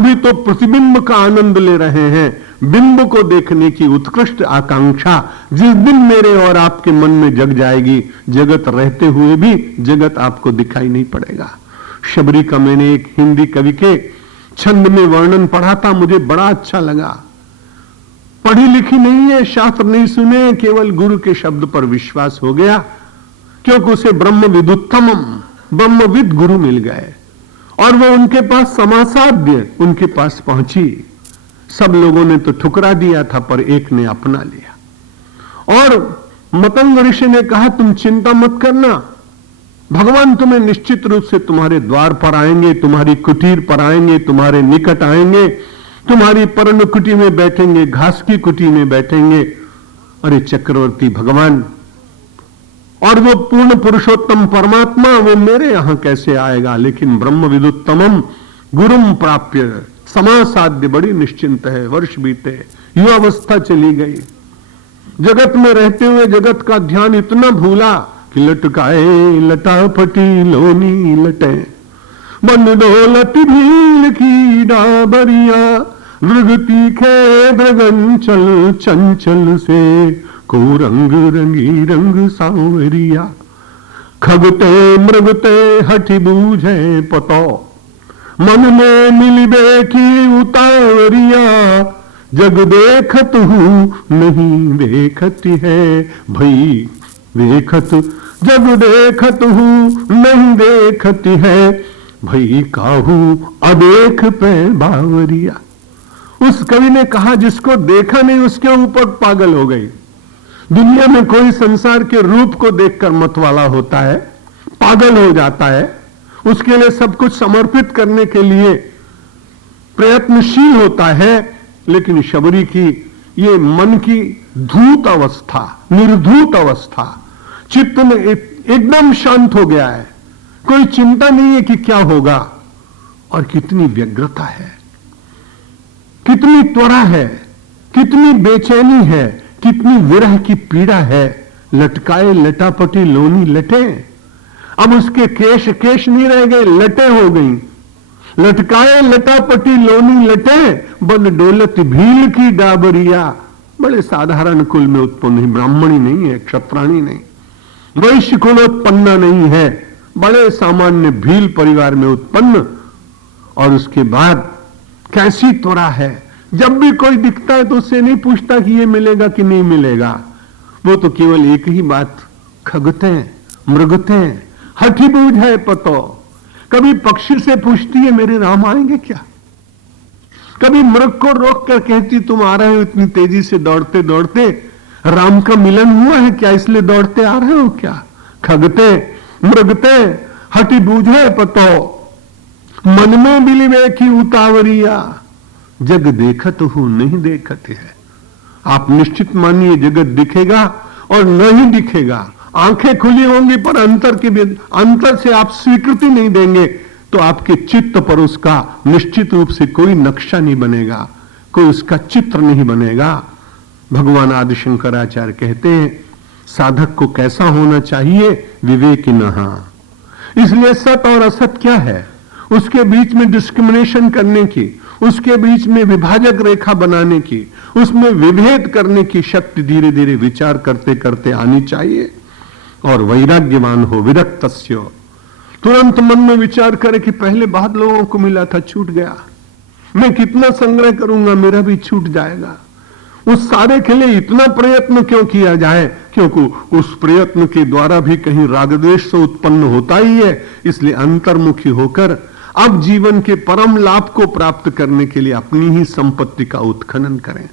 अभी तो प्रतिबिंब का आनंद ले रहे हैं, बिंब को देखने की उत्कृष्ट आकांक्षा जिस दिन मेरे और आपके मन में जग जाएगी, जगत रहते हुए भी जगत आपको दिखाई नहीं पड़ेगा। शबरी का मैंने एक हिंदी कवि के छंद में वर्णन पढ़ा था, मुझे बड़ा अच्छा लगा। पढ़ी लिखी नहीं है, शास्त्र नहीं सुने, केवल गुरु के शब्द पर विश्वास हो गया, क्योंकि उसे ब्रह्म विदुत्तमम, ब्रह्मविद गुरु मिल गए और वो उनके पास समासाध्य उनके पास पहुंची। सब लोगों ने तो ठुकरा दिया था, पर एक ने अपना लिया। और मतंग ऋषि ने कहा, तुम चिंता मत करना, भगवान तुम्हें निश्चित रूप से तुम्हारे द्वार पर आएंगे, तुम्हारी कुटीर पर आएंगे, तुम्हारे निकट आएंगे, तुम्हारी पर्ण कुटी में बैठेंगे, घास की कुटी में बैठेंगे। अरे चक्रवर्ती भगवान और वो पूर्ण पुरुषोत्तम परमात्मा, वो मेरे यहां कैसे आएगा? लेकिन ब्रह्म विदुत्तमम गुरुम प्राप्य समासाध्य बड़ी निश्चिंत है। वर्ष बीते, युवावस्था चली गई, जगत में रहते हुए जगत का ध्यान इतना भूला कि लटकाए लटापटी लोनी लटे, बन दौलत भील की डाबरिया, मृग तीखे द्रगन चल चंचल से, को रंग रंगी रंग सांवरिया, खगते मृगते हठि बूझे पतो, मन में मिल बैठी उतावरिया, जग देखत हूं नहीं देखती है भई, देखत जग देखत हूं नहीं देखती है भई, काहू अदेख पे बावरिया। उस कवि ने कहा, जिसको देखा नहीं उसके ऊपर पागल हो गई। दुनिया में कोई संसार के रूप को देखकर मतवाला होता है, पागल हो जाता है, उसके लिए सब कुछ समर्पित करने के लिए प्रयत्नशील होता है। लेकिन शबरी की ये मन की धूत अवस्था, निर्धूत अवस्था, चित्त में एकदम शांत हो गया है, कोई चिंता नहीं है कि क्या होगा। और कितनी व्यग्रता है, कितनी त्वरा है, कितनी बेचैनी है, कितनी विरह की पीड़ा है। लटकाए लटापटी लोनी लटे, अब उसके केश केश नहीं रह गए, लटे हो गई। लटकाए लटापटी लोनी लटे, बन डोलत भील की डाबरिया। बड़े साधारण कुल में उत्पन्न है, ब्राह्मणी नहीं है, क्षत्राणी नहीं, वैश्य कुलोत्पन्ना नहीं है, बड़े सामान्य भील परिवार में उत्पन्न। और उसके बाद कैसी त्वरा है, जब भी कोई दिखता है तो उससे नहीं पूछता कि ये मिलेगा कि नहीं मिलेगा, वो तो केवल एक ही बात, खगते मृगते हठी बूझ है पतो। कभी पक्षी से पूछती है मेरे राम आएंगे क्या, कभी मृग को रोक कर कहती तुम आ रहे हो इतनी तेजी से दौड़ते दौड़ते, राम का मिलन हुआ है क्या, इसलिए दौड़ते आ रहे हो क्या। खगते मृगते हठी बूझे पतो, मन में बिलिवे की उतावरिया, जग देखत हूं नहीं देखते है। आप निश्चित मानिए जगत दिखेगा और नहीं दिखेगा, आंखें खुली होंगी पर अंतर से आप स्वीकृति नहीं देंगे तो आपके चित्त पर उसका निश्चित रूप से कोई नक्शा नहीं बनेगा, कोई उसका चित्र नहीं बनेगा। भगवान आदि शंकराचार्य कहते हैं साधक को कैसा होना चाहिए, विवेकिनः। इसलिए सत और असत क्या है, उसके बीच में डिस्क्रिमिनेशन करने की, उसके बीच में विभाजक रेखा बनाने की, उसमें विभेद करने की शक्ति धीरे धीरे विचार करते करते आनी चाहिए। और वैराग्यवान हो विरक्तस्य, तुरंत मन में विचार करे कि पहले बहुत लोगों को मिला था, छूट गया, मैं कितना संग्रह करूंगा, मेरा भी छूट जाएगा। उस सारे के लिए इतना प्रयत्न क्यों किया जाए, क्योंकि उस प्रयत्न के द्वारा भी कहीं रागद्वेष से उत्पन्न होता ही है। इसलिए अंतर्मुखी होकर अब जीवन के परम लाभ को प्राप्त करने के लिए अपनी ही संपत्ति का उत्खनन करें,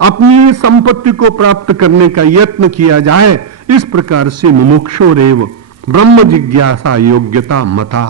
अपनी ही संपत्ति को प्राप्त करने का यत्न किया जाए। इस प्रकार से मुमुक्षोरेव ब्रह्म जिज्ञासा योग्यता मता।